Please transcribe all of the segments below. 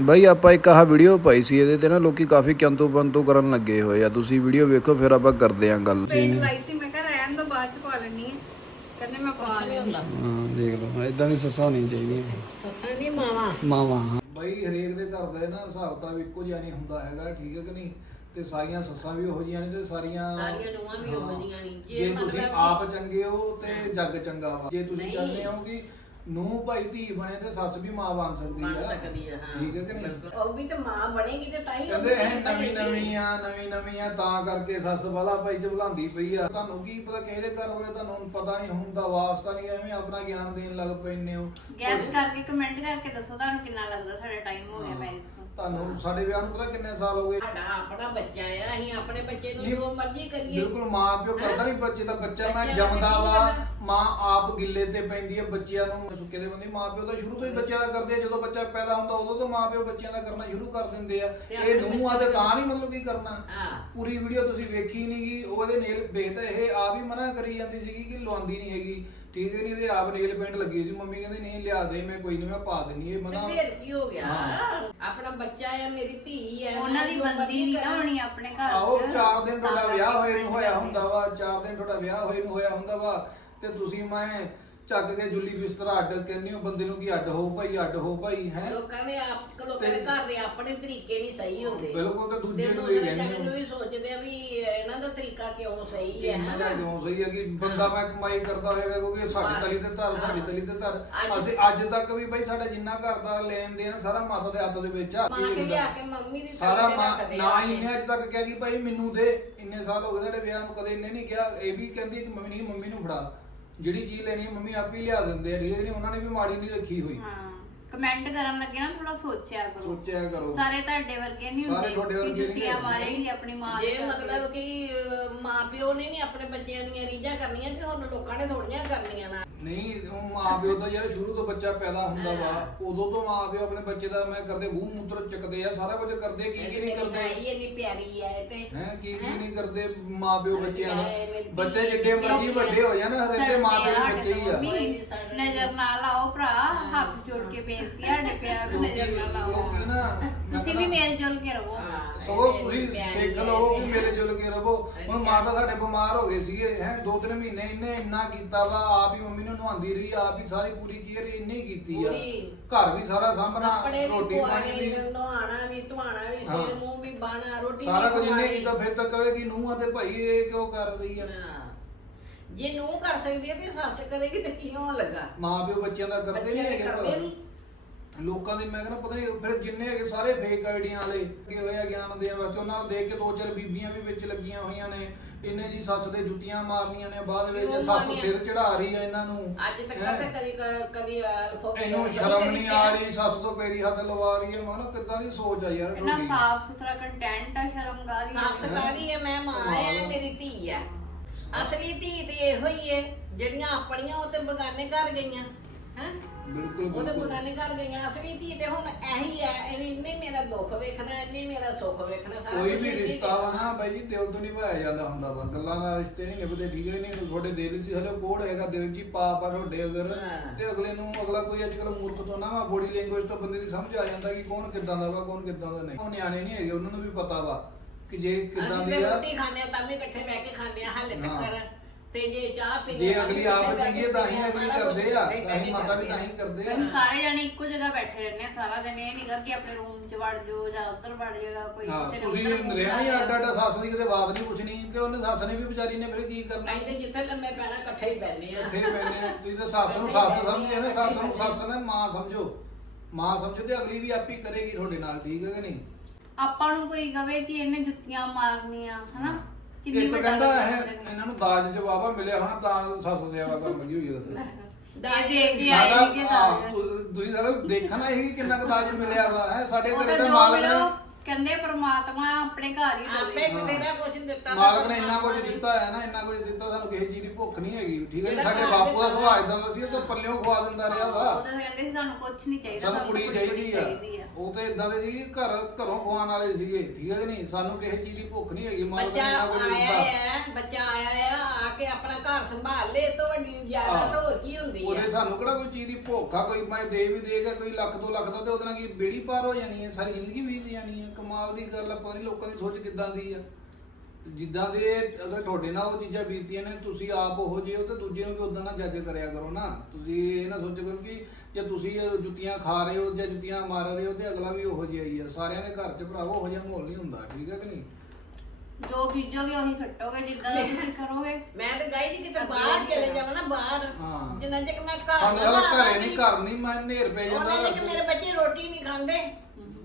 ਬਈ ਆਪਾਂ ਇੱਕ ਆਹ ਵੀਡੀਓ ਪਾਈ ਸੀ ਇਹਦੇ ਤੇ ਨਾ ਲੋਕੀ ਕਾਫੀ ਕਿੰਤੂ ਬੰਤੂ ਕਰਨ ਲੱਗੇ ਹੋਏ ਆ। ਤੁਸੀਂ ਵੀਡੀਓ ਵੇਖੋ ਫਿਰ ਆਪਾਂ ਕਰਦੇ ਆਂ ਗੱਲ। ਪੇਂਟ ਲਾਈ ਸੀ ਮੈਂ ਕਿਹਾ ਰਹਿਣ ਦੋ ਬਾਅਦ ਚ ਪਾ ਲੈਣੀ ਹੈ ਕਹਿੰਦੇ ਮੈਂ ਪਾ ਹੁੰਦਾ। ਹਾਂ ਦੇਖ ਲਓ ਇਦਾਂ ਦੀ ਸੱਸਾਂ ਨਹੀਂ ਚਾਹੀਦੀਆਂ। ਸੱਸਾਂ ਨਹੀਂ ਮਾਵਾ। ਮਾਵਾਂ ਬਈ ਹਰੇਕ ਦੇ ਘਰ ਦਾ ਨਾ ਹਿਸਾਬ ਤਾਂ ਇੱਕੋ ਜਿਹਾ ਨਹੀਂ ਹੁੰਦਾ ਹੈਗਾ ਠੀਕ ਹੈ ਕਿ ਨਹੀਂ? ਤੇ ਸਾਰੀਆਂ ਸੱਸਾਂ ਵੀ ਉਹੋ ਜਿਹੀਆਂ ਨੇ ਤੇ ਸਾਰੀਆਂ ਸਾਰੀਆਂ ਨੂੰਹਾਂ ਵੀ ਉਹੋ ਜਿਹੀਆਂ ਨਹੀਂ। ਜੇ ਤੁਸੀਂ ਮਤਲਬ ਆਪ ਚੰਗੇ ਹੋ ਤੇ ਜੱਗ ਚੰਗਾ ਵਾ। ਜੇ ਤੁਸੀਂ ਚਾਹੁੰਦੇ ਹੋ ਕਿ ਨੂੰ ਭਾਈ ਧੀ ਬਣੇ ਤੇ ਸੱਸ ਵੀ ਮਾਂ ਬਣ ਸਕਦੀ ਬਣ ਆ। ਸਕਦੀ ਆ ਹਾਂ। ਠੀਕ ਹੈ ਕਿ ਨਹੀਂ? ਉਹ ਵੀ ਤੇ ਮਾਂ ਬਣੇਗੀ ਤੇ ਤਾਂ ਹੀ ਉਹ ਕਹਿੰਦੇ ਬਣੇਗੀ। ਨਵੀਂ ਨਵੀਂ ਆ ਨਵੀਂ ਨਵੀਂ ਆ ਤਾਂ ਕਰਕੇ ਸੱਸ ਵਾਲਾ ਭਾਈ ਚਬਲਾਉਂਦੀ ਪਈ ਆ। ਤੁਹਾਨੂੰ ਕੀ ਪਤਾ ਕਿਸੇ ਦੇ ਘਰ ਬਾਰੇ ਤੁਹਾਨੂੰ ਪਤਾ ਨਹੀਂ ਹੁੰਦਾ ਵਾਸਤਾ ਨਹੀਂ ਐਵੇਂ ਆਪਣਾ ਗਿਆਨ ਦੇਣ ਲੱਗ ਪੈਂਦੇ ਹੋ। ਗੈਸ ਕਰਕੇ ਕਮੈਂਟ ਕਰਕੇ ਦੱਸੋ ਤੁਹਾਨੂੰ ਕਿੰਨਾ ਲੱਗਦਾ ਸਾਡਾ ਟਾਈਮ ਹੋ ਗਿਆ ਮੈਰਿਜ ਤੋਂ ਤੁਹਾਨੂੰ ਸਾਡੇ ਵਿਆਹ ਨੂੰ ਪਤਾ ਕਿੰਨੇ ਸਾਲ ਹੋ ਗਏ? ਸਾਡਾ ਆਪਣਾ ਬੱਚਾ ਆ ਅਸੀਂ ਆਪਣੇ ਬੱਚੇ ਨੂੰ ਜੋ ਮਰਜ਼ੀ ਕਰੀਏ। ਬਿਲਕੁਲ ਮਾਂ ਪਿਓ ਕਰਦਾ ਨਹੀਂ ਬੱਚੇ ਦਾ ਬੱਚਾ ਮੈਂ ਦਾ ਜੰਮਦਾ ਕੀ ਵਾ? ਮਾਂ ਆਪ ਗਿੱਲੇ ਤੇ ਪੈਂਦੀ ਹੈ ਬੱਚਿਆਂ ਨੂੰ ਸੁੱਕੇ ਦੇ ਬੰਦੀ ਮਾਂ ਪਿਓ ਤਾਂ ਸ਼ੁਰੂ ਤੋਂ ਹੀ ਬੱਚਿਆਂ ਦਾ ਕਰਦੇ ਆ ਜਦੋਂ ਬੱਚਾ ਪੈਦਾ ਹੁੰਦਾ ਉਦੋਂ ਤੋਂ ਮਾਂ ਪਿਓ ਬੱਚਿਆਂ ਦਾ ਕਰਨਾ ਸ਼ੁਰੂ ਕਰ ਦਿੰਦੇ ਆ। ਇਹ ਨੂੰ ਆ ਤੇ ਤਾਂ ਨਹੀਂ ਮਤਲਬ ਕੀ ਕਰਨਾ। ਹਾਂ। ਪੂਰੀ ਵੀਡੀਓ ਤੁਸੀਂ ਵੇਖੀ ਨਹੀਂਗੀ ਉਹਦੇ ਨੇਲ ਵੇਖਦਾ ਇਹ ਆਪ ਹੀ ਮਨਾ ਕਰੀ ਜਾਂਦੀ ਸੀਗੀ ਕਿ ਲਵਾਉਂਦੀ ਨਹੀਂ ਹੈਗੀ। ਠੀਕ ਹੈ ਨਹੀਂ ਤੇ ਆਪ ਨੇਲ ਪੇਂਟ ਲੱਗੀ ਸੀ ਮੰਮੀ ਕਹਿੰਦੀ ਨਹੀਂ ਲਿਆ ਦੇ ਮੈਂ ਕੋਈ ਨਹੀਂ ਮੈਂ ਪਾ ਦਿੰਨੀ ਇਹ ਮਨਾ। ਫਿਰ ਕੀ ਹੋ ਗਿਆ? ਹਾਂ। ਆਪਣਾ ਬੱਚਾ ਆ ਮੇਰੀ ਧੀ ਆ ਉਹਨਾਂ ਦੀ ਬੰਦੀ ਨਹੀਂ ਨਾ। ਹੋਣੀ ਆਪਣੇ ਘਰ ਆਹੋ ਚ। ਚਾਰ ਦਿਨ ਤੁਹਾਡਾ ਵਿਆਹ ਹੋਏ ਨੂੰ ਹੋਇਆ। ਹੁੰਦਾ ਵਾ ਚਾਰ ਦਿਨ ਤੁਹਾਡਾ ਵਿਆਹ ਹੋਏ ਨੂੰ ਹੋਇਆ ਹੁੰਦਾ ਵਾ। ਤੇ ਤੁਸੀਂ ਮੈਂ ਚੱਕ ਕੇ ਜੁੱਲੀ ਬਿਸਤਰਾ ਅੱਡ ਕਹਿੰਦੇ ਹੋ ਬੰਦੇ ਨੂੰ ਕੀ ਅੱਡ ਹੋ ਭਾਈ ਅੱਡ ਹੋ ਭਾਈ ਹੈ? ਲੋਕਾਂ ਦੇ ਆਪ ਲੋਕਾਂ ਦੇ ਘਰ ਦੇ ਆਪਣੇ ਤਰੀਕੇ ਨਹੀਂ ਸਹੀ ਹੁੰਦੇ। ਬਿਲਕੁਲ ਤੇ ਦੂਜੇ ਨੂੰ ਵੀ ਦੂਸਰੇ ਕਹਿੰਦੇ ਨੂੰ ਵੀ ਸੋਚਦੇ ਆ ਵੀ ਇਹਨਾਂ ਦਾ ਤਰੀਕਾ ਕਿਉਂ ਸਹੀ ਹੈ ਇਹਨਾਂ ਦਾ? ਕਿਉਂ ਸਹੀ ਹੈ ਕਿ ਬੰਦਾ ਮੈਂ ਕਮਾਈ ਕਰਦਾ ਹੋਏਗਾ ਕਿਉਂਕਿ ਇਹ ਸਾਡੀ। ਤਲੀ ਤੇ ਧਰ ਸਾਡੀ ਤਲੀ ਤੇ ਧਰ। ਅਸੀਂ ਅੱਜ ਤੱਕ ਵੀ ਭਾਈ ਸਾਡਾ ਜਿੰਨਾ ਘਰ ਦਾ ਲੈਣ ਦੇਣ ਸਾਰਾ ਮਾਤਾ ਦੇ ਹੱਥ ਦੇ ਵਿੱਚ ਆ। ਮਾਂ ਕੇ ਲਿਆ ਕੇ ਮੰਮੀ ਦੀ ਸਾਰਾ ਨਾ ਇਹਨੇ ਅੱਜ ਤੱਕ ਕਿਹਾ ਕਿ ਭਾਈ ਮੈਨੂੰ ਦੇ। ਇੰਨੇ ਸਾਲ ਹੋ ਗਏ ਸਾਡੇ ਵਿਆਹ ਨੂੰ ਕਦੇ ਇਹਨੇ ਨਹੀਂ ਕਿਹਾ। ਇਹ ਵੀ ਕਹਿੰਦੀ ਕਿ ਮੰਮੀ ਨਹੀਂ ਮੰਮੀ ਨੂੰ ਫੜਾ। ਜਿਹੜੀ ਚੀਜ਼ ਲੈਣੀ ਹੈ, ਮੰਮੀ ਆਪੇ ਹੀ ਲਿਆ ਦਿੰਦੇ ਆ ਠੀਕ ਹੈ ਨਹੀਂ ਉਹਨਾਂ ਨੇ ਵੀ ਮਾੜੀ ਨਹੀਂ ਰੱਖੀ ਹੋਈ। ਹਾਂ। ਕਮੈਂਟ ਕਰਨ ਲੱਗੇ ਨਾ ਥੋੜਾ ਸੋਚਿਆ ਕਰੋ। ਸੋਚਿਆ ਕਰੋ। ਸਾਰੇ ਤੁਹਾਡੇ ਵਰਗੇ ਨਹੀਂ ਸਾਰੇ ਹੁੰਦੇ। ਤੁਹਾਡੇ ਕਿ ਵਰਗੇ ਨਹੀਂ ਜੁੱਤੀਆਂ ਹੁੰਦੇ। ਮਾਰੇਗੀ ਆਪਣੀ ਮਾਂ ਦੇ ਸੱਸ ਮਤਲਬ। ਕਿ ਅਹ, ਮਾਂ ਪਿਓ ਨੇ ਨਹੀਂ ਆਪਣੇ ਬੱਚਿਆਂ ਦੀਆਂ ਰੀਝਾਂ ਕਰਨੀਆਂ ਤੇ ਹੁਣ ਲੋਕਾਂ ਨੇ ਥੋੜੀਆਂ ਕਰਨੀਆਂ ਨਾ। ਨਹੀਂ ਉਹ ਮਾਂ ਪਿਓ ਦਾ ਜਿਹੜਾ ਸ਼ੁਰੂ ਤੋਂ ਬੱਚਾ ਪੈਦਾ ਹੁੰਦਾ ਵਾ। ਹਾਂ। ਉਦੋਂ ਤੋਂ ਮਾਂ ਪਿਓ ਆਪਣੇ ਬੱਚੇ ਦਾ ਮੈਂ ਕਰਦੇ ਗੂੰ ਮੂਤਰ ਚੱਕਦੇ ਆ ਸਾਰਾ ਕੁਝ ਕਰਦੇ ਕੀ ਕੀ ਨਹੀਂ ਕਰਦੇ। ਇਹ ਇੰਨੀ ਪਿਆਰੀ ਹੈ ਤੇ। ਹੈ ਕੀ ਕੀ ਨਹੀਂ ਕਰਦੇ ਮਾਂ ਪਿਓ ਬੱਚਿਆਂ ਇਹ ਦਾ। ਮੇਰੀ ਬੱਚੇ ਜਿੱਡੇ ਮਰਜ਼ੀ ਹੈ। ਵੱਡੇ ਹੋ ਜਾਣ ਹਰੇ ਦੇ ਮਾਂ ਪਿਓ ਦੇ ਬੱਚੇ ਹੀ ਆ। ਮੰਮੀ, ਨਜ਼ਰ ਨਾ ਲਾਓ ਭਰਾ ਹੱਥ ਜੋੜ ਕੇ ਬੇਨਤੀ ਆ, ਸਾਡੇ ਪਿਆਰ ਨੂੰ ਨਜ਼ਰ ਨਾ ਲਾਓ ਲੋਕੀ ਨਾ ਤੁਸੀਂ ਵੀ ਮੇਲ ਜੁਲ ਕੇ ਰਹੋ ਹਾਂ, ਸਗੋਂ ਇਹ ਤੁਸੀਂ ਪਿਆਰੀ ਸਿੱਖ ਹੈ ਲਓ ਕਿ ਤੇ- ਮੇਰੇ ਜੁਲ ਕੇ ਰਵੋ ਹੁਣ ਮਾਤਾ ਸਾਡੇ ਬਿਮਾਰ ਹੋ ਗਏ ਸੀਗੇ ਹੈ ਦੋ ਤਿੰਨ ਮਹੀਨੇ ਇਹਨੇ ਇੰਨਾ ਕੀਤਾ ਵਾ ਆਪ ਹੀ ਮੰਮੀ ਨੂੰ ਨਹਾਉਂਦੀ ਰਹੀ ਆਪ ਹੀ ਸਾਰੀ ਪੂਰੀ ਕੇਅਰ ਇਹਨੇ ਹੀ ਕੀਤੀ ਆ ਪੂਰੀ। ਘਰ ਵੀ ਸਾਰਾ ਸਾਂਭਣਾ ਕੱਪੜੇ ਵੀ ਰੋਟੀ ਪਾਣੀ ਪਵਾਣੇ ਵੀ ਨਹਾਣਾ ਵੀ ਧਵਾਣਾ ਵੀ ਹਾਂ। ਸਿਰ ਮੂੰਹ ਵੀ ਬਾਣਾ ਰੋਟੀ ਸਾਰਾ ਵੀ ਕੁਝ ਇਹਨੇ ਖਵਾਉਣੀ। ਕੀਤਾ ਫਿਰ ਤਾਂ ਕਵੇ ਕਿ ਨੂੰਹ ਆ ਤੇ ਭਾਈ ਇਹ ਕਿਉਂ ਕਰ ਰਹੀ ਆ ਹਾਂ। ਜੇ ਨੂੰ ਕਰ ਸਕਦੀ ਹੈ ਤੇ ਸੱਸ ਕਰੇਗੀ ਤੇ ਕੀ ਹੋਣ ਲੱਗਾ ਮਾਂ ਪਿਓ ਬੱਚਿਆਂ ਦਾ ਕਰਦੇ ਨਹੀਂ ਹੈਗੇ ਕਰਦੇ ਭਲਾ। ਨਹੀਂ ਲੋਕਾਂ ਦੀ ਮੈਂ ਕਹਿੰਦਾ ਪਤਾ ਨਹੀਂ ਫਿਰ ਜਿੰਨੇ ਹੈਗੇ ਸਾਰੇ ਫੇਕ ਆਈਡੀਆਂ ਵਾਲੇ ਕਿ ਹੋਇਆ ਗਿਆਨ ਦੇਣ ਵਾਸਤੇ ਉਹਨਾਂ ਨੂੰ ਦੇਖ ਕੇ ਦੋ ਚਾਰ ਬੀਬੀਆਂ ਵੀ ਵਿੱਚ ਲੱਗੀਆਂ ਹੋਈਆਂ ਨੇ ਇਹਨੇ ਜੀ ਸੱਸ ਦੇ ਜੁੱਤੀਆਂ ਮਾਰਨੀਆਂ ਨੇ ਬਾਅਦ ਵਿੱਚ ਸੱਸ? ਸਿਰ ਚੜਾ ਰਹੀ ਆ ਇਹਨਾਂ ਨੂੰ। ਅੱਜ ਤੱਕ ਹੈਂ? ਤਾਂ ਕਦੀ ਕਦੀ ਇਹਨੂੰ ਸ਼ਰਮ ਨਹੀਂ ਆ ਰਹੀ ਸੱਸ ਤੋਂ ਪੈਰੀ ਹੱਥ ਲਵਾ ਰਹੀ ਹੈ ਮਾਨੋ ਕਿੱਦਾਂ ਦੀ ਸੋਚ ਆ ਯਾਰ ਤੁਹਾਡੀ। ਸਾਫ਼ ਸੁਥਰਾ ਕੰਟੈਂਟ ਆ ਸ਼ਰਮ ਗਾਲੀ ਸੱਸ ਕਾਹਦੀ ਹੈ ਮੈਂ ਮਾਂ ਆ ਮੇਰੀ ਧੀ ਆ। ਅਸਲੀ ਧੀ ਤੇ ਇਹੋ ਹੀ ਹੈ ਜਿਹੜੀਆਂ ਆਪਣੀਆਂ ਉਹ ਤੇ ਬਗਾਨੇ ਘਰ ਗਈਆਂ। ਹੈ? ਬਿਲਕੁਲ ਬਗਾਨੇ ਘਰ ਗਈਆਂ ਅਸਲੀ ਧੀ ਤੇ ਹੁਣ ਇਹੀ ਹੈ ਇਹਨੇ ਇਹਨੇ ਮੇਰਾ ਦੁੱਖ ਵੇਖਣਾ ਇਹਨੇ ਮੇਰਾ ਸੁੱਖ ਵੇਖਣਾ ਸਾਰਾ ਕੋਈ ਵੀ ਇਹਨੇ ਰਿਸ਼ਤਾ ਵਾ ਨਾ ਬਾਈ ਜੀ ਦਿਲ ਤੋਂ ਨਿਭਾਇਆ ਜਾਂਦਾ ਹੁੰਦਾ ਵਾ ਗੱਲਾਂ ਨਾਲ ਰਿਸ਼ਤੇ ਨਹੀਂ ਨਿਭਦੇ ਠੀਕ ਹੈ ਨਹੀਂ ਤੁਹਾਡੇ ਦਿਲ 'ਚ ਹਲੇ ਕੋੜ ਹੈਗਾ ਦਿਲ 'ਚ ਹੀ ਪਾਪ ਆ ਤੁਹਾਡੇ ਅਗਰ ਹਾਂ। ਤੇ ਅਗਲੇ ਨੂੰ ਅਗਲਾ ਕੋਈ ਅੱਜ ਕੱਲ ਮੂਰਖ ਤੋਂ ਨਾ ਵਾ ਬੋਡੀ ਲੈਂਗੁਏਜ ਤੋਂ ਬੰਦੇ ਦੀ ਸਮਝ ਆ ਜਾਂਦਾ ਕਿ ਕੌਣ ਕਿੱਦਾਂ ਦਾ ਵਾ ਕੌਣ ਕਿੱਦਾਂ ਦਾ ਨਹੀਂ। ਉਹ ਨਿਆਣੇ ਨਹੀਂ ਹੈਗੇ ਉਹਨਾਂ ਨੂੰ ਵੀ ਪਤਾ ਵਾ ਕਿ ਜੇ ਕਿੱਦਾਂ ਅਸੀਂ ਦੀ ਆ। ਰੋਟੀ ਖਾਂਦੇ ਆ ਤਾਂ ਵੀ ਇਕੱਠੇ ਬਹਿ ਕੇ ਖਾਂਦੇ ਆ ਹਾਲੇ ਹਾਂ। ਤੱਕ ਤੇ ਜੇ ਚਾਹ ਪੀਂਦੇ ਜੇ ਅਗਲੀ ਆਪ ਹੈ ਤਾਂ ਹੀ ਅਗਲੀ ਕਰਦੇ ਆ ਤਾਂ ਹੀ ਮਾਤਾ ਵੀ ਤਾਂ ਹੀ ਕਰਦੇ ਆ। ਅਸੀਂ ਸਾਰੇ ਜਾਣੇ ਇੱਕੋ ਜਗ੍ਹਾ ਬੈਠੇ ਰਹਿੰਦੇ ਆ ਸਾਰਾ ਦਿਨ ਇਹ ਨਹੀਂਗਾ ਕਿ ਆਪਣੇ ਰੂਮ 'ਚ ਵੜ ਜਾਓ ਜਾਂ ਉੱਧਰ ਵੜ ਜਾਏਗਾ ਕੋਈ ਹਾਂ ਕਿਸੇ ਨੇ ਤੁਸੀਂ ਉੱਧਰ ਮੂੰਹ ਰਹਿਣਾ ਹੀ ਲਾ ਅੱਡ ਅੱਡ ਸੱਸ ਦੀ ਕਿਤੇ ਬਾਤ ਨਹੀਂ ਪੁੱਛਣੀ ਤੇ ਉਹਨੇ ਸੱਸ ਨੇ ਵੀ ਵਿਚਾਰੀ ਨੇ ਫਿਰ ਕੀ ਕਰਨਾ? ਨਹੀਂ ਤੇ ਜਿੱਥੇ ਲੰਮੇ ਪੈਣਾ ਇਕੱਠੇ ਹੀ ਬੈਠਨੇ ਆ। ਇੱਥੇ ਮੈਨੇ ਤੁਸੀਂ ਤਾਂ ਸੱਸ ਨੂੰ ਸੱਸ ਸਮਝੇ ਨਾ ਸੱਸ ਨੂੰ ਸੱਸ ਨੇ ਮਾਂ ਸਮਝੋ। ਮਾਂ ਸਮਝੋ ਤੇ ਅਗਲੀ ਵੀ ਆਪੀ ਕਰੇਗੀ ਤੁਹਾਡੇ ਨਾਲ ਠੀਕ ਹੈ ਕਿ ਨਹੀਂ? ਆਪਾਂ ਨੂੰ ਕੋਈ ਕਵੇ ਕਿ ਇਹਨੇ ਜੁੱਤੀਆਂ ਮਾਰਨੀਆਂ ਹਨਾ? ਕਿੰਨੀ ਇੱਕ ਵੱਡਾ ਕਹਿੰਦਾ ਇਹ। ਇਹਨਾਂ ਨੂੰ ਦਾਜ ਜਵਾਬਾ ਮਿਲਿਆ ਹੋਣਾ ਤਾਂ ਸੱਸ ਸੇਵਾ ਕਰਨ ਲੱਗੀ ਹੋਈ ਹੈ ਦੱਸੋ। ਇਹ ਦੇਖ ਕੇ ਆਏ ਨੀ ਕਿ ਹਾਂ, ਦਾਜ। ਤੁਸੀਂ ਦੇਖਣਾ ਇਹ ਕਿੰਨਾ ਕੁ ਦਾਜ ਮਿਲਿਆ ਵਾ ਹੈ ਸਾਡੇ ਘਰੇ ਤਾਂ ਤਾਂ ਜੋ ਮਾਲਕ ਨੇ। ਕਹਿੰਦੇ ਪ੍ਰਮਾਤਮਾ ਆਪਣੇ ਘਰ ਹੀ ਆਪੇ ਦੇਵੇ ਤੇਰਾ ਕੁਛ ਦਿੱਤਾ ਤਾਂ ਮਾਲਕ ਨੇ ਇੰਨਾ ਕੁਝ। ਦਿੱਤਾ ਹੈ ਨਾ ਇੰਨਾ ਕੁਝ ਦਿੱਤਾ ਸਾਨੂੰ ਕਿਸੇ ਚੀਜ਼ ਦੀ ਭੁੱਖ ਨਹੀਂ ਹੈਗੀ ਠੀਕ ਹੈ ਜੀ? ਸਾਡੇ ਬਾਪੂ ਦਾ ਦੇ ਸੁਭਾਅ ਇਦਾਂ ਦਾ ਸੀ ਉਹ ਤਾਂ ਪੱਲਿਓਂ ਖਵਾ ਦਿੰਦਾ ਰਿਹਾ ਉਹ ਵਾ ਤਾਂ ਕਹਿੰਦੇ ਸੀ ਸਾਨੂੰ ਕੁਝ ਨਹੀਂ ਚਾਹੀਦਾ ਸਾਨੂੰ ਕੁੜੀ ਚਾਹੀਦੀ ਆ। ਉਹ ਤੇ ਇਦਾਂ ਦੇ ਸੀ ਕਿ ਘਰ ਘਰੋਂ ਖਵਾਉਣ ਵਾਲੇ ਸੀਗੇ ਠੀਕ ਹੈ ਕਿ ਨਹੀਂ? ਸਾਨੂੰ ਕਿਸੇ ਚੀਜ਼ ਦੀ ਭੁੱਖ ਨਹੀਂ ਹੈਗੀ ਮਾਲਕ ਨੇ ਬੱਚਾ ਇੰਨਾ ਕੁਝ ਆਇਆ ਦਿੱਤਾ। ਹੈ ਬੱਚਾ ਆਇਆ ਆ ਆ ਕੇ ਆਪਣਾ ਘਰ ਸੰਭਾਲ ਲੇ ਤੋਂ ਵੱਡੀ ਜ਼ਿਆਦਾ ਤਾਂ ਹੋਰ ਕੀ ਹੁੰਦੀ ਉਹਦੇ ਹੈ ਸਾਨੂੰ ਕਿਹੜਾ ਕੋਈ ਚੀਜ਼ ਦੀ ਭੁੱਖ ਆ ਕੋਈ ਮੈਂ ਦੇ ਵੀ ਦੇਗਾ ਕੋਈ ਲੱਖ ਦੋ ਲੱਖ ਦਾ ਤੇ ਉਹਦੇ ਨਾਲ ਕੀ ਬੇੜੀ ਪਾਰ ਹੋ ਜਾਣੀ ਹੈ ਸਾਰੀ ਜ਼ਿੰਦਗੀ ਬੀਤ ਜਾਣੀ ਹੈ। ਕਮਾਲ ਦੀ ਗੱਲ ਆ ਪਤਾ ਨਹੀਂ ਲੋਕਾਂ ਦੀ ਸੋਚ ਕਿੱਦਾਂ ਦੀ ਆ। ਜਿੱਦਾਂ ਦੇ ਅਗਰ ਤੁਹਾਡੇ ਨਾਲ ਉਹ ਚੀਜ਼ਾਂ ਬੀਤਦੀਆਂ ਨੇ ਤੁਸੀਂ ਆਪ ਉਹ ਜਿਹੇ ਹੋ ਤੇ ਦੂਜੇ ਨੂੰ ਵੀ ਉਦਾਂ ਨਾ ਜੱਜ ਕਰਿਆ ਕਰੋ ਨਾ। ਤੁਸੀਂ ਇਹ ਨਾ ਸੋਚਿਆ ਕਰੋ ਕਿ ਜੇ ਤੁਸੀਂ ਜੁੱਤੀਆਂ ਖਾ ਰਹੇ ਹੋ ਜਾਂ ਜੁੱਤੀਆਂ ਮਾਰ ਰਹੇ ਹੋ ਤੇ ਅਗਲਾ ਵੀ ਉਹੋ ਜਿਹਾ ਹੀ ਆ। ਸਾਰਿਆਂ ਦੇ ਘਰ 'ਚ ਭਰਾਵੋ ਉਹੋ ਜਿਹਾ ਮਾਹੌਲ ਨਹੀਂ ਹੁੰਦਾ ਠੀਕ ਹੈ ਕਿ ਨਹੀਂ? ਜੋ ਬੀਜੋਗੇ ਉਹੀ ਖੱਟੋਗੇ ਜਿੱਦਾਂ ਦਾ ਤੁਸੀਂ ਕਰੋਗੇ। ਮੈਂ ਤਾਂ ਗਈ ਜੀ ਕਿਤੇ ਬਾਹਰ ਚਲੇ ਜਾਵਾਂ ਨਾ ਬਾਹਰ। ਹਾਂ। ਜਿੰਨਾ ਚਿਰ ਮੈਂ ਘਰ ਸਾਨੂੰ ਨਾ ਘਰੇ ਆਵਾਂਗੀ, ਨਹੀਂ ਘਰ ਨਹੀਂ ਮੈਂ ਨੇਰ ਪੈ ਉਹਨਾਂ ਜਾਂਦਾ ਕਿ ਮੇਰੇ ਬੱਚੇ ਰੋਟੀ ਨਹੀਂ ਖਾਂਦੇ।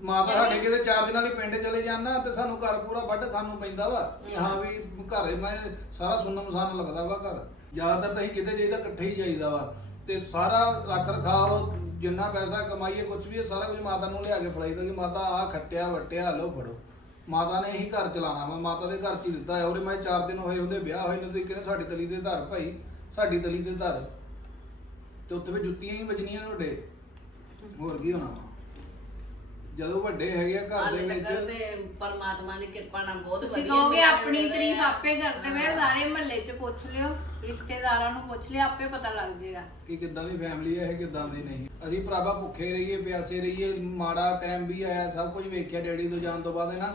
ਮਾਤਾ ਸਾਡੇ ਕਿਤੇ ਚਾਰ ਦਿਨਾਂ ਲਈ ਪਿੰਡ ਚਲੇ ਜਾਣਾ ਤੇ ਸਾਨੂੰ ਘਰ ਪੂਰਾ ਵੱਢ ਖਾਣ ਨੂੰ ਪੈਂਦਾ ਵਾ। ਕਿ ਹਾਂ ਵੀ ਘਰੇ ਮੈਂ ਸਾਰਾ ਸੁੰਨਮ ਸਾਨ ਲੱਗਦਾ ਵਾ ਘਰ। ਜ਼ਿਆਦਾਤਰ ਤਾਂ ਅਸੀਂ ਕਿਤੇ ਜਾਈਦਾ ਇਕੱਠੇ ਹੀ ਜਾਈਦਾ ਵਾ। ਤੇ ਸਾਰਾ ਰੱਖ ਰਖਾਵ ਜਿੰਨਾ ਪੈਸਾ ਕਮਾਈਏ ਕੁਝ ਵੀ ਸਾਰਾ ਕੁਝ ਮਾਤਾ ਨੂੰ ਲਿਆ ਕੇ ਫੜਾਈਦਾ ਕਿ ਮਾਤਾ ਆ ਖੱਟਿਆ ਵਟਿਆ ਲਓ ਫੜੋ। ਮਾਤਾ ਨੇ ਇਹੀ ਘਰ ਚਲਾਣਾ ਵਾ ਮਾਤਾ ਦੇ ਘਰ ਚ ਹੀ ਦਿੱਤਾ ਹੈ ਉਹਦੇ ਮੈਂ 4 ਦਿਨ ਹੋਏ ਉਹਦੇ ਵਿਆਹ ਹੋਏ ਨੇ ਤੁਸੀਂ ਕਹਿੰਦੇ ਸਾਡੀ ਤਲੀ ਦੇ ਧਰ ਭਾਈ ਸਾਡੀ ਤਲੀ ਦੇ ਧਰ। ਤੇ ਉੱਥੇ ਵੀ ਜੁੱਤੀਆਂ ਹੀ ਵੱਜਣੀਆਂ ਵੱਡੇ ਹੋਰ ਕੀ ਹੋਣਾ ਜਦੋਂ ਵੱਡੇ ਹੈਗੇ ਆ ਘਰ ਦੇ ਹਾਲੇ ਤੱਕ ਵਿੱਚ ਤੇ ਪਰਮਾਤਮਾ ਦੀ ਕਿਰਪਾ ਨਾਲ ਬਹੁਤ ਤੁਸੀਂ ਵਧੀਆ ਕਹੋਗੇ ਆਪਣੀ ਤਾਰੀਫ ਆ। ਆਪੇ ਕਰਦੇ ਵੇ ਸਾਰੇ ਮਹੱਲੇ 'ਚ ਪੁੱਛ ਲਿਓ ਰਿਸ਼ਤੇਦਾਰਾਂ ਨੂੰ ਪੁੱਛ ਲਿਓ ਆਪੇ ਪਤਾ ਲੱਗ ਜਾਏਗਾ ਕਿ ਕਿੱਦਾਂ ਦੀ ਫੈਮਿਲੀ ਹੈ ਇਹ ਕਿੱਦਾਂ ਦੀ ਨਹੀਂ। ਅਸੀਂ ਭਰਾਵਾ ਭੁੱਖੇ ਰਹੀਏ ਪਿਆਸੇ ਰਹੀਏ ਮਾੜਾ ਟਾਈਮ ਵੀ ਆਇਆ ਸਭ ਕੁਝ ਵੇਖਿਆ ਡੈਡੀ ਤੋਂ ਜਾਣ ਤੋਂ ਬਾਅਦ ਹੈ ਨਾ?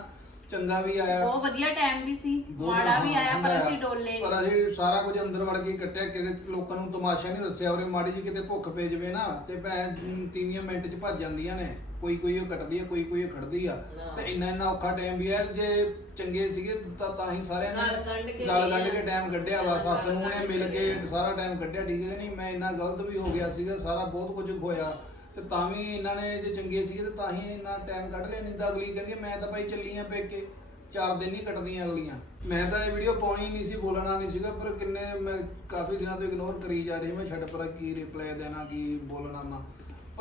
ਚੰਗਾ ਵੀ ਆਇਆ। ਬਹੁਤ ਵਧੀਆ ਟਾਈਮ ਵੀ ਸੀ ਬਹੁਤ ਮਾੜਾ ਵੀ ਆਇਆ ਪਰ ਆਇਆ। ਅਸੀਂ ਡੋਲੇ। ਪਰ ਅਸੀਂ ਸਾਰਾ ਕੁਝ ਅੰਦਰ ਵੜ ਕੇ ਕੱਟਿਆ ਕਿਤੇ ਲੋਕਾਂ ਨੂੰ ਤਮਾਸ਼ਾ ਨਹੀਂ ਦੱਸਿਆ ਉਹਰੇ ਮਾੜੀ ਜੀ ਕਿਤੇ ਭੁੱਖ ਪੈ ਜਵੇ ਨਾ ਤੇ ਭੈਣ ਤੀਵੀਆਂ ਮਿੰਟ 'ਚ ਭੱਜ ਜਾਂਦੀਆਂ ਨੇ। ਕੋਈ ਕੋਈ ਉਹ ਕੱਟਦੀ ਆ ਕੋਈ ਕੋਈ ਉਹ ਖੜਦੀ ਆ। ਤੇ ਇੰਨਾ ਇੰਨਾ ਔਖਾ ਟਾਈਮ ਵੀ ਹੈ ਜੇ ਚੰਗੇ ਸੀਗੇ ਤਾਂ ਤਾਂ ਹੀ ਸਾਰਿਆਂ ਨੇ ਗਲ ਕੱਢ ਕੇ ਗਲ ਗਏ ਕੱਢ ਆ। ਕੇ ਟਾਈਮ ਕੱਢਿਆ ਵਾ ਸੱਸ ਨੂੰ ਕੇ ਮਿਲ ਕੇ ਆ। ਸਾਰਾ ਟਾਈਮ ਕੱਢਿਆ ਠੀਕ ਹੈ ਨਹੀਂ? ਮੈਂ ਇੰਨਾ ਗਲਤ ਵੀ ਹੋ ਗਿਆ ਸੀਗਾ ਸਾਰਾ ਬਹੁਤ ਕੁਝ ਹੋਇਆ ਤੇ ਤਾਂ ਵੀ ਇਹਨਾਂ ਨੇ ਜੇ ਚੰਗੇ ਸੀਗੇ ਤੇ ਤਾਂ ਹੀ ਇੰਨਾ ਟਾਈਮ ਕੱਢ ਲਿਆ, ਨਹੀਂ ਤਾਂ ਅਗਲੀ ਕਹਿੰਦੀ ਮੈਂ ਤਾਂ ਭਾਈ ਚੱਲੀ ਆ ਪੇਕੇ, ਚਾਰ ਦਿਨ ਨਹੀਂ ਕੱਟਦੀਆਂ ਅਗਲੀਆਂ। ਮੈਂ ਤਾਂ ਇਹ ਵੀਡੀਓ ਪਾਉਣੀ ਨਹੀਂ ਸੀ, ਬੋਲਣਾ ਨਹੀਂ ਸੀਗਾ, ਪਰ ਕਿੰਨੇ ਮੈਂ ਕਾਫੀ ਦਿਨਾਂ ਤੋਂ ਇਗਨੋਰ ਕਰੀ ਜਾ ਰਹੀ, ਮੈਂ ਛੱਡ ਪਰ ਕੀ ਰਿਪਲਾਈ ਦੇਣਾ, ਕੀ ਬੋਲਣਾ ਨਾ।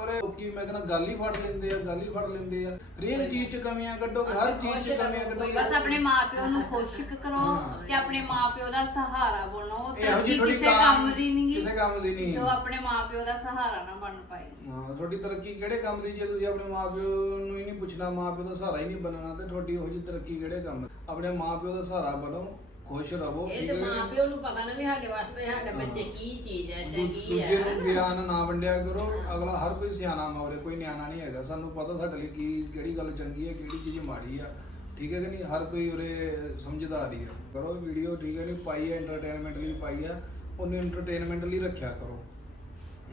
ਪਰ ਲੋਕੀ ਮੈਂ ਕਹਿੰਦਾ ਗੱਲ ਹੀ ਫੜ ਲੈਂਦੇ ਆ ਗੱਲ ਹੀ ਫੜ ਲੈਂਦੇ ਆ। ਹਰੇਕ ਚੀਜ਼ 'ਚ ਕਮੀਆਂ ਕੱਢੋਗੇ ਹਰ ਚੀਜ਼ 'ਚ ਕਮੀਆਂ ਕੱਢੋਗੇ ਬਸ ਆਪਣੇ ਮਾਪਿਓ ਨੂੰ ਖੁਸ਼ ਕਰੋ ਹਾਂ। ਤੇ ਆਪਣੇ ਮਾਪਿਓ ਦਾ ਸਹਾਰਾ ਬਣੋ। ਇਹੋ ਜਿਹੀ ਤਰੱਕੀ ਥੋੜੀ ਕਿਸੇ ਕੰਮ ਦੀ ਨਹੀਂ ਕਿਸੇ ਕੰਮ ਦੀ ਨਹੀਂ ਜੋ ਆਪਣੇ ਮਾਪਿਓ ਦਾ ਸਹਾਰਾ ਨਾ ਬਣ ਪਾਏ। ਹਾਂ ਤੁਹਾਡੀ ਤਰੱਕੀ ਕਿਹੜੇ ਕੰਮ ਦੀ? ਜੇ ਤੁਸੀਂ ਆਪਣੇ ਮਾਪਿਓ ਨੂੰ ਹੀ ਨਹੀਂ ਪੁੱਛਣਾ ਮਾਪਿਓ ਦਾ ਸਹਾਰਾ ਹੀ ਨਹੀਂ ਬਣਨਾ ਤੇ ਤੁਹਾਡੀ ਉਹੋ ਜਿਹੀ ਤਰੱਕੀ ਕਿਹੜੇ ਕੰਮ ਆਪਣੇ ਮਾਪਿਓ ਦਾ ਸਹਾਰਾ ਬਣੋ। ਖੁਸ਼ ਰਹੋ ਇਹ ਤੇ ਮਾਂ ਪਿਓ ਨੂੰ ਪਤਾ ਨਾ ਵੀ ਸਾਡੇ ਵਾਸਤੇ ਸਾਡੇ ਬੱਚੇ ਕੀ ਚੀਜ਼ ਹੈ ਦੂ- ਚੰਗੀ ਦੂਜੇ ਨੂੰ ਹੈ ਗਿਆਨ ਨਾ ਵੰਡਿਆ ਕਰੋ ਅਗਲਾ ਹਰ ਕੋਈ ਸਿਆਣਾ ਮੌਰੇ ਕੋਈ ਨਿਆਣਾ ਨਹੀਂ ਹੈਗਾ। ਸਾਨੂੰ ਪਤਾ ਸਾਡੇ ਲਈ ਕੀ ਕਿਹੜੀ ਗੱਲ ਚੰਗੀ ਹੈ ਕਿਹੜੀ ਚੀਜ਼ ਮਾੜੀ ਆ। ਠੀਕ ਹੈ ਕਿ ਨਹੀਂ? ਹਰ ਕੋਈ ਉਰੇ ਸਮਝਦਾਰ ਹੀ ਆ। ਕਰੋ ਵੀਡੀਓ ਠੀਕ ਹੈ ਨਹੀਂ? ਪਾਈ ਹੈ ਐਂਟਰਟੇਨਮੈਂਟ ਲਈ ਪਾਈ ਆ। ਉਹਨੂੰ ਐਂਟਰਟੇਨਮੈਂਟ ਲਈ ਰੱਖਿਆ ਕਰੋ।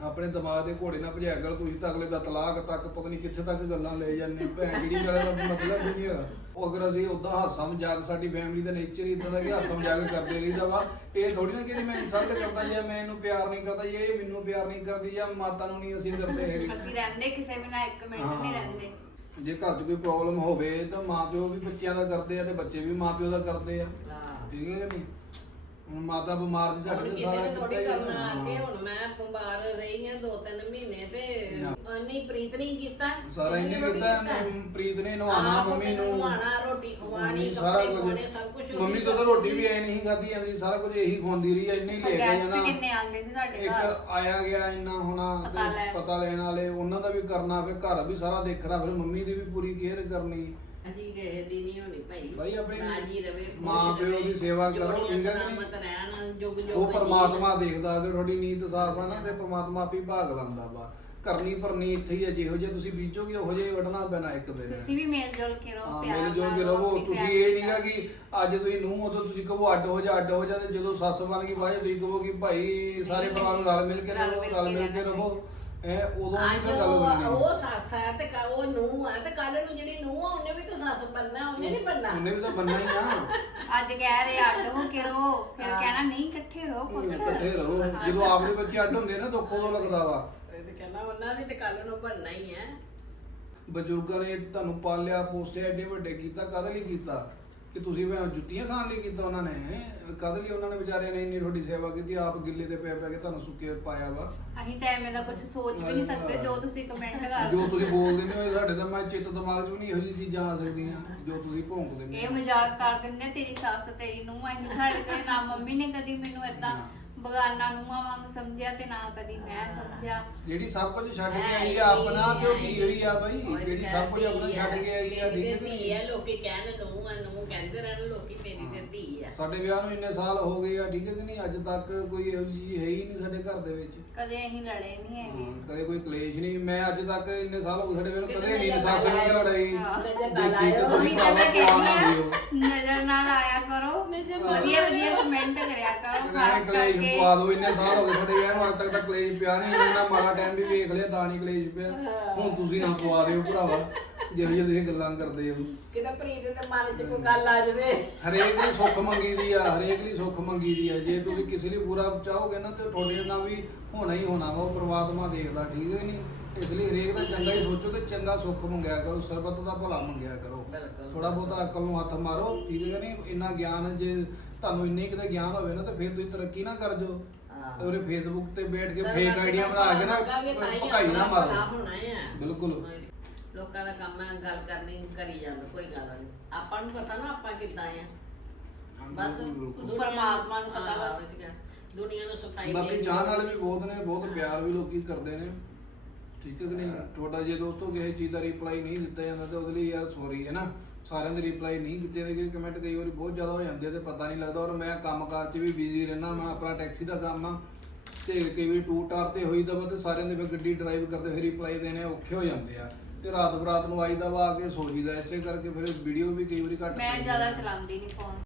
ਆਪਣੇ ਦਿਮਾਗ ਦੇ ਘੋੜੇ ਨਾਲ ਭਜਾਇਆ ਕਰੋ ਤੁਸੀਂ ਤਾਂ ਅਗਲੇ ਦਾ ਤਲਾਕ ਤੱਕ ਪਤਾ ਨਹੀਂ ਕਿੱਥੇ ਤੱਕ ਗੱਲਾਂ ਲੈ ਜਾਂਦੇ। ਭੈਣ ਜਿਹੜੀ ਗੱਲ ਦਾ ਮਤਲਬ ਵੀ ਨਹੀਂ ਹੈਗਾ। ਉਹ ਅਗਰ ਅਸੀਂ ਉਦਾਂ ਹਾਸਾ ਮਜ਼ਾਕ ਸਾਡੀ ਫੈਮਿਲੀ ਦਾ ਨੇਚਰ ਹੀ ਇਦਾਂ ਦਾ ਕਿ ਹਾਸਾ ਮਜ਼ਾਕ ਕਰਦੇ ਰਹੀਦਾ ਵਾ ਇਹ ਥੋੜੀ ਨਾ ਕਿ ਮੈਂ ਇਨਸਲਟ ਕਰਦਾ ਜਾਂ ਮੈਂ ਇਹਨੂੰ ਪਿਆਰ ਨਹੀਂ ਕਰਦਾ ਜਾਂ ਇਹ ਮੈਨੂੰ ਪਿਆਰ ਨਹੀਂ ਕਰਦੀ ਜਾਂ ਮਾਤਾ ਨੂੰ ਨਹੀਂ ਅਸੀਂ ਕਰਦੇ ਹੈਗੇ ਅਸੀਂ ਰਹਿੰਦੇ ਕਿਸੇ ਬਿਨਾ ਇੱਕ ਮਿੰਟ ਨਹੀਂ। ਰਹਿੰਦੇ ਜੇ ਘਰ 'ਚ ਕੋਈ ਪ੍ਰੋਬਲਮ ਹੋਵੇ ਤਾਂ ਮਾਪਿਓ ਵੀ ਬੱਚਿਆਂ ਦਾ ਕਰਦੇ ਆ ਤੇ ਬੱਚੇ ਵੀ ਮਾਪਿਓ ਦਾ ਕਰਦੇ ਆ। ਠੀਕ ਹੈ ਨਹੀਂ ਹੁਣ ਮਾਤਾ ਬਿਮਾਰ ਸੀ ਸਾਡੇ ਹੁਣ ਕਿਸੇ ਸਾਰਾ ਨੇ ਥੋੜੀ ਕੀਤਾ ਹੀ ਆ। ਕਰਨਾ ਆ ਕੇ। ਹੁਣ ਮੈਂ ਬਿਮਾਰ ਰਹੀ ਹਾਂ ਦੋ ਤਿੰਨ ਮਹੀਨੇ ਤੇ। ਨਹੀਂ ਪ੍ਰੀਤ ਨਹੀਂ ਕੀਤਾ। ਸਾਰਾ ਇਹਨੇ ਕੀਤਾ ਇਹਨੇ ਪ੍ਰੀਤ ਨੇ ਨਵਾਉਣਾ ਆਪ ਮੰਮੀ ਨੂੰ ਨਵਾਉਣਾ ਰੋਟੀ ਖਵਾਉਣੀ ਮੰਮੀ ਸਾਰਾ ਕੱਪੜੇ ਕੁਝ ਸਭ ਕੁਝ ਮੰਮੀ ਤੋਂ ਤਾਂ ਰੋਟੀ ਵੀ ਐ ਨਹੀਂ ਖਾਦੀ ਜਾਂਦੀ ਸਾਰਾ ਕੁਝ ਇਹੀ ਖਵਾਉਂਦੀ ਰਹੀ ਐ ਇੰਨੇ ਹੀ ਲੈ ਗਏ ਗੈਸਟ ਨਾ। ਕਿੰਨੇ ਆਉਂਦੇ ਸੀ ਸਾਡੇ ਇੱਕ ਘਰ? ਆਇਆ ਗਿਆ ਇੰਨਾ ਹੋਣਾ ਪਤਾ ਤੇ ਲੈਣ। ਪਤਾ ਲੈਣ ਵਾਲੇ ਉਹਨਾਂ ਦਾ ਵੀ ਕਰਨਾ ਫਿਰ ਘਰ ਵੀ ਸਾਰਾ ਦੇਖਣਾ ਫਿਰ ਮੰਮੀ ਦੀ ਵੀ ਪੂਰੀ ਕੇਅਰ ਕਰਨੀ। ਅਜੀ ਗਏ ਦੀ ਨਹੀਂ ਹੋਣੀ ਭਾਈ। ਭਾਈ ਆਪਣੀ ਰਾਜੀ ਰਵੇ ਖੁਸ਼ ਮਾਂ ਪਿਓ ਰਵੇ, ਦੀ ਸੇਵਾ ਕਰੋ, ਜੋੜੀਆਂ ਠੀਕ ਹੈ ਕਿ ਨਹੀਂ? ਸਲਾਮਤ ਰਹਿਣ ਜੁਗ ਜੁਗ ਉਹ ਪਰਮਾਤਮਾ ਦੇਖਦਾ ਅਗਰ ਤੁਹਾਡੀ ਨੀਤ ਸਾਫ਼ ਆ ਨਾ ਤੇ ਪਰਮਾਤਮਾ ਆਪੇ ਭਾਗ ਲਾਂਦਾ ਵਾ। ਕਰਨੀ ਭਰਨੀ ਇੱਥੇ ਹੀ ਆ ਜਿਹੋ ਜਿਹਾ ਤੁਸੀਂ ਬੀਜੋਗੇ ਉਹੋ ਜਿਹਾ ਹੀ ਵੱਢਣਾ ਪੈਣਾ ਇੱਕ ਦਿਨ। ਤੁਸੀਂ ਵੀ ਮੇਲ ਜੋਲ ਕੇ ਰਹੋ ਹਾਂ ਪਿਆਰ ਮਿਲ ਜੁਲ ਨਾਲ ਕੇ ਰਹੋ ਆਪਣੀ ਤੁਸੀਂ family ਇਹ ਨਹੀਂਗਾ। ਕਿ ਅੱਜ ਤੁਸੀਂ ਨੂੰ ਉਦੋਂ ਤੁਸੀਂ ਕਹੋ ਅੱਡ ਹੋ ਜਾ ਅੱਡ ਹੋ ਜਾ ਤੇ ਜਦੋਂ ਸੱਸ ਬਣ ਗਈ ਬਾਅਦ 'ਚ ਤੁਸੀਂ ਕਹੋ ਕਿ ਭਾਈ ਸਾਰੇ ਪਰਿਵਾਰ ਨੂੰ ਰਲ ਮਿਲ ਕੇ ਰਲ ਰਹੋ ਮਿਲ ਰਲ ਕੇ ਮਿਲ ਕੇ ਰਹਿਣਾ ਰਹੋ। ਐ ਉਦੋਂ ਨਹੀਂ ਅੱਜ ਕੋਈ ਗੱਲ ਉਹ ਸੱਸ ਹੈ ਤੇ ਕ- ਉਹ ਨੂੰਹ ਹੈ ਤੇ ਕੱਲ ਨੂੰ ਜਿਹੜੀ ਨੂੰਹ ਆ ਉਹਨੇ ਵੀ ਤਾਂ ਸੱਸ ਬਣਨਾ ਉਹਨੇ ਨਹੀਂ ਬਣਨਾ। ਉਹਨੇ ਵੀ ਤਾਂ ਬੰਨਾ ਹੀ ਆ। ਅੱਜ ਕਹਿ ਰਹੇ ਅੱਡ ਹੋ ਕੇ ਰਹੋ ਫਿਰ ਕਹਿਣਾ ਨਹੀਂ ਇਕੱਠੇ ਰਹੋ ਪੁੱਤ। ਇਕੱਠੇ ਰਹੋ। ਜਦੋਂ ਆਪਣੇ ਬੱਚੇ ਅੱਡ ਹੁੰਦੇ ਨਾ ਦੁੱਖ ਉਦੋਂ ਲੱਗਦਾ ਵਾ। ਕਹਿੰਦਾ ਉਹਨਾਂ ਨੇ ਤੇ ਕੱਲ ਨੂੰ ਬਣਨਾ ਹੀ ਹੈ। ਬਜ਼ੁਰਗਾਂ ਨੇ ਤੁਹਾਨੂੰ ਪਾਲਿਆ ਪੋਸਿਆ ਏਡੇ ਵੱਡੇ ਕੀਤਾ ਕਾਹਦੇ ਲਈ ਕੀਤਾ? ਕਿ ਤੁਸੀਂ ਵੀ ਜੁੱਤੀਆਂ ਖਾਣ ਲਈ ਕੀਤਾ ਉਹਨਾਂ ਨੇ ਕਦ ਲਈ ਉਹਨਾਂ ਨੇ ਵਿਚਾਰਿਆਂ ਨੇ ਇੰਨੀ ਤੁਹਾਡੀ ਸੇਵਾ ਕੀਤੀ ਆਪ ਗਿੱਲੇ ਤੇ ਪੈ ਪੈ ਕੇ ਤੁਹਾਨੂੰ ਸੁੱਕੇ ਪਾਇਆ ਵਾ? ਅਸੀਂ ਤਾਂ ਐਵੇਂ ਦਾ ਕੁਝ ਸੋਚ ਵੀ ਨਹੀਂ ਸਕਦੇ ਜੋ ਤੁਸੀਂ ਕਮੈਂਟ ਕਰ ਜੋ ਤੁਸੀਂ ਬੋਲਦੇ ਨੇ ਉਹ ਸਾਡੇ ਤਾਂ ਮੈਂ ਚਿੱਤ ਦਿਮਾਗ 'ਚ ਵੀ ਨਹੀਂ ਇਹੋ ਜਿਹੀ ਚੀਜ਼ਾਂ ਆ ਸਕਦੀਆਂ ਜੋ ਤੁਸੀਂ ਭੌਂਕਦੇ ਨੇ। ਇਹ ਮਜ਼ਾਕ ਕਰ ਦਿੰਦੇ ਆ, ਤੇਰੀ ਸੱਸ ਤੇਰੀ ਨੂੰ ਅਸੀਂ ਸਾਡੇ ਤੇ ਨਾ ਮੰਮੀ ਨੇ ਕਦੀ ਮੈਨੂੰ ਏਦਾਂ ਬਗਾਨਾ ਨੂੰਹਾਂ ਵਾਂਗ ਸਮਝਿਆ ਤੇ ਨਾ ਕਦੀ ਮੈਂ ਸਮਝਿਆ। ਜਿਹੜੀ ਸਭ ਕੁਝ ਛੱਡ ਕੇ ਆਈ ਆ ਆਪਣਾ ਤੇ ਉਹ ਧੀ ਹੋਈ ਆ ਬਾਈ ਜਿਹੜੀ ਸਭ ਕੁਝ ਆਪਣਾ ਛੱਡ ਕੇ ਆਈ ਆ ਠੀਕ ਹੈ ਕਿ ਧੀ ਆ ਲੋਕੀ ਕਹਿਣ ਨੂੰ ਆ ਨੂੰ ਕਹਿੰਦੇ ਰਹਿਣ ਲੋਕੀ ਮੇਰੀ ਤੇ ਧੀ ਆ। ਸਾਡੇ ਵਿਆਹ ਨੂੰ ਇੰਨੇ ਸਾਲ ਹੋ ਗਏ ਆ ਠੀਕ ਹੈ ਕਿ ਨਹੀਂ? ਅੱਜ ਤੱਕ ਕੋਈ ਇਹੋ ਜਿਹੀ ਹੈ ਹੀ ਨਹੀਂ ਸਾਡੇ ਘਰ ਦੇ ਵਿੱਚ। ਕਦੇ ਅਸੀਂ ਲੜੇ ਨਹੀਂ ਹੈਗੇ। ਹਾਂ, ਕਦੇ ਕੋਈ ਕਲੇਸ਼ ਨਹੀਂ। ਮੈਂ ਅੱਜ ਤੱਕ ਇੰਨੇ ਸਾਲ ਹੋ ਗਏ ਸਾਡੇ ਵਿਆਹ ਨੂੰ ਕਦੇ ਨਹੀਂ ਸੱਸ ਨਾਲ ਲੜਾਈ। ਦੇਖੀ ਤੇ ਉਹੀ ਤੁਸੀਂ ਤਾਂ ਮੈਂ ਭਰਾਵਾ ਕਹਿੰਦੀ ਹੋ ਆ ਨਜ਼ਰ ਨਾਲ ਆਇਆ ਕਰੋ। ਵਧੀਆ ਵਧੀਆ ਕਮੈਂਟ ਕਰਿਆ ਕਰੋ ਖਾਸ ਕਲੇਸ਼ ਕਰਕੇ ਪਵਾ ਦੋ ਇੰਨੇ ਸਾਲ ਹੋ ਗਏ ਸਾਡੇ ਵਿਆਹ ਨੂੰ ਅੱਜ ਤੱਕ ਤਾਂ ਕਲੇਸ਼ ਪਿਆ ਨਹੀਂ ਇਹਨਾਂ ਮਾੜਾ ਟਾਈਮ ਵੀ ਵੇਖ ਲਿਆ ਤਾਂ ਨਹੀਂ ਕਲੇਸ਼ ਪਿਆ। ਹੁਣ ਤੁਸੀਂ ਨਾ ਪਵਾ ਦਿਓ ਭਰਾਵਾ ਜਿਹੋ ਜਿਹੇ ਤੁਸੀਂ ਗੱਲਾਂ ਕਰਦੇ ਹੋ। ਕਿਤੇ ਪ੍ਰੀਤ ਦੇ ਮਨ 'ਚ ਕੋਈ ਗੱਲ ਆ ਜਾਵੇ। ਹਰੇਕ ਲਈ ਸੁੱਖ ਮੰਗੀ ਦੀ ਆ ਹਰੇਕ ਲਈ ਸੁੱਖ ਮੰਗੀ ਦੀ ਆ। ਜੇ ਤੁਸੀਂ ਕਿਸੇ ਲਈ ਬੁਰਾ ਚਾਹੋਗੇ ਨਾ ਤੇ ਤੁਹਾਡੇ ਨਾਲ ਵੀ ਹੋਣਾ ਹੀ ਹੋਣਾ ਵਾ ਉਹ ਪ੍ਰਮਾਤਮਾ ਦੇਖਦਾ ਠੀਕ ਹੈ ਨਹੀਂ? ਇਸ ਲਈ ਹਰੇਕ ਦਾ ਚੰਗਾ ਹੀ ਸੋਚੋ ਤੇ ਚੰਗਾ ਸੁੱਖ ਮੰਗਿਆ ਕਰੋ ਸਰਬੱਤ ਦਾ ਭਲਾ ਮੰਗਿਆ ਕਰੋ। ਬਿਲਕੁਲ। ਥੋੜਾ ਬਹੁਤਾ ਅਕਲ ਨੂੰ ਹੱਥ ਮਾਰੋ ਠੀਕ ਹੈ ਨਹੀਂ? ਇੰਨਾ ਗਿਆਨ ਜੇ ਤੁਹਾਨੂੰ ਇੰਨੇ ਕਿਤੇ ਗਿਆਨ ਹੋਵੇ ਨਾ ਤੇ ਫਿਰ ਤੁਸੀਂ ਤਰੱਕੀ ਨਾ ਕਰ ਜੋ ਹਾਂ। ਉਹਰੇ ਫੇਸਬੁੱਕ ਤੇ ਬੈਠ ਕੇ ਫੇਕ ਆਈਡੀਆਂ ਬਣਾ ਕੇ ਨਾ ਤਾਂ ਭਕਾਈ ਨਾ ਮਾਰੋ। ਹੋਣਾ। ਬਿਲਕੁਲ। ਲੋਕਾਂ ਦਾ ਕੰਮ ਹੈ ਗੱਲ ਕਰਨੀ ਕਰੀ ਜਾਂਦਾ ਕੋਈ ਗੱਲ ਨਹੀਂ ਆਪਾਂ ਨੂੰ ਪਤਾ ਨਾ ਆਪਾਂ ਕਿੱਦਾਂ ਆ। ਬਸ। ਉਸ ਪਰਮਾਤਮਾ ਨੂੰ ਪਤਾ ਬਸ। ਦੁਨੀਆ ਨੂੰ ਸਫ਼ਾਈ ਬਾਕੀ ਚਾਹਣ ਵਾਲੇ ਵੀ ਬਹੁਤ ਨੇ ਬਹੁਤ ਪਿਆਰ ਵੀ ਲੋਕੀ ਕਰਦੇ ਨੇ। ਠੀਕ ਹੈ ਕਿ ਨਹੀਂ? ਤੁਹਾਡਾ ਜੇ ਦੋਸਤੋ ਕਿਸੇ ਚੀਜ਼ ਦਾ ਰਿਪਲਾਈ ਨਹੀਂ ਦਿੱਤਾ ਜਾਂਦਾ ਤੇ ਉਹਦੇ ਲਈ ਯਾਰ ਸੌਰੀ ਹੈ ਨਾ। ਸਾਰਿਆਂ ਦੇ ਰਿਪਲਾਈ ਨਹੀਂ ਕੀਤੇ ਜਾਂਦੇ ਕਮੈਂਟ ਕਈ ਵਾਰੀ ਬਹੁਤ ਜ਼ਿਆਦਾ ਹੋ ਜਾਂਦੇ ਤੇ ਪਤਾ ਨਹੀਂ ਲੱਗਦਾ। ਔਰ ਮੈਂ ਕੰਮਕਾਰ 'ਚ ਵੀ ਬਿਜ਼ੀ ਰਹਿਣਾ ਮੈਂ ਆਪਣਾ ਟੈਕਸੀ ਦਾ ਕੰਮ ਆ ਤੇ ਕਈ ਵਾਰੀ ਟੂਰ ਟਾਰ ਤੇ ਹੋਈਦਾ ਵਾ ਤੇ ਸਾਰਿਆਂ ਦੇ ਫਿਰ ਗੱਡੀ ਡਰਾਈਵ ਕਰਦੇ ਹੋਏ ਰਿਪਲਾਈ ਦੇਣੇ ਔਖੇ ਹੋ ਜਾਂਦੇ ਆ। ਤੇ ਰਾਤ ਬਰਾਤ ਨੂੰ ਆਈਦਾ ਵਾ ਆ ਕੇ ਸੋਚੀਦਾ ਇਸੇ ਕਰਕੇ ਫਿਰ ਵੀਡੀਓ ਵੀ ਕਈ ਵਾਰੀ ਘੱਟ ਮੈਂ ਜ਼ਿਆਦਾ। ਚਲਾਉਂਦੀ ਨਹੀਂ ਫੋਨ